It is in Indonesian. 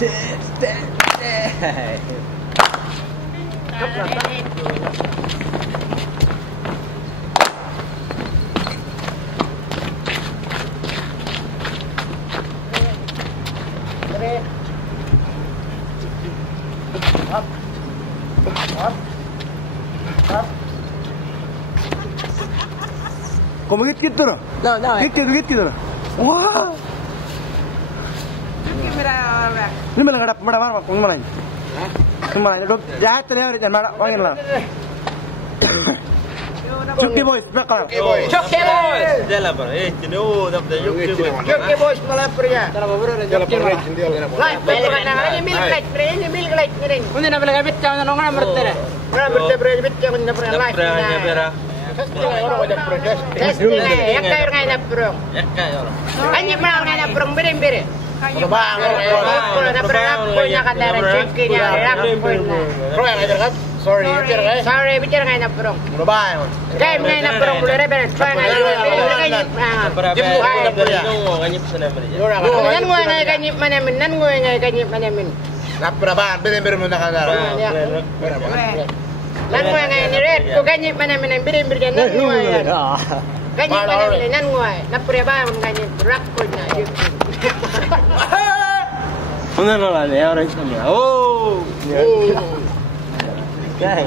Kok gitu loh? Gitu loh. Wah. Ini mana ada mana ini? Mana? Dok jahat ternyata jangan mana wangin lah. Joki boys, belakang. Joki boys. Jalan bro. Jenuh dapat Joki boys. Joki boys malah pria. Jalan bro. Joki boys. Lai, pelan aja milk light ni. Kundi na pala kapit ka na nong number tere. Number tere kapit ka kundi na pala live. Yang kaya ngay na prong. Anyi pa ngay na prong bere. Bang. Na prong punya kadara joki niya. Bro yang ajar kan? Sorry, bicara ngay na prong. Bang. Kaya ngay na prong boleh bere. Kaya ngay nan ngay manamin. Napraban, bener-bener muna kadara. Nan mo ngay ni red ko ganyi manamin ang birin nan mo yan. Ganyi manamin nan mo ay napreba ang ganyi rock ko na yun. Ano na lang, orang itu ni. Oh. Kan.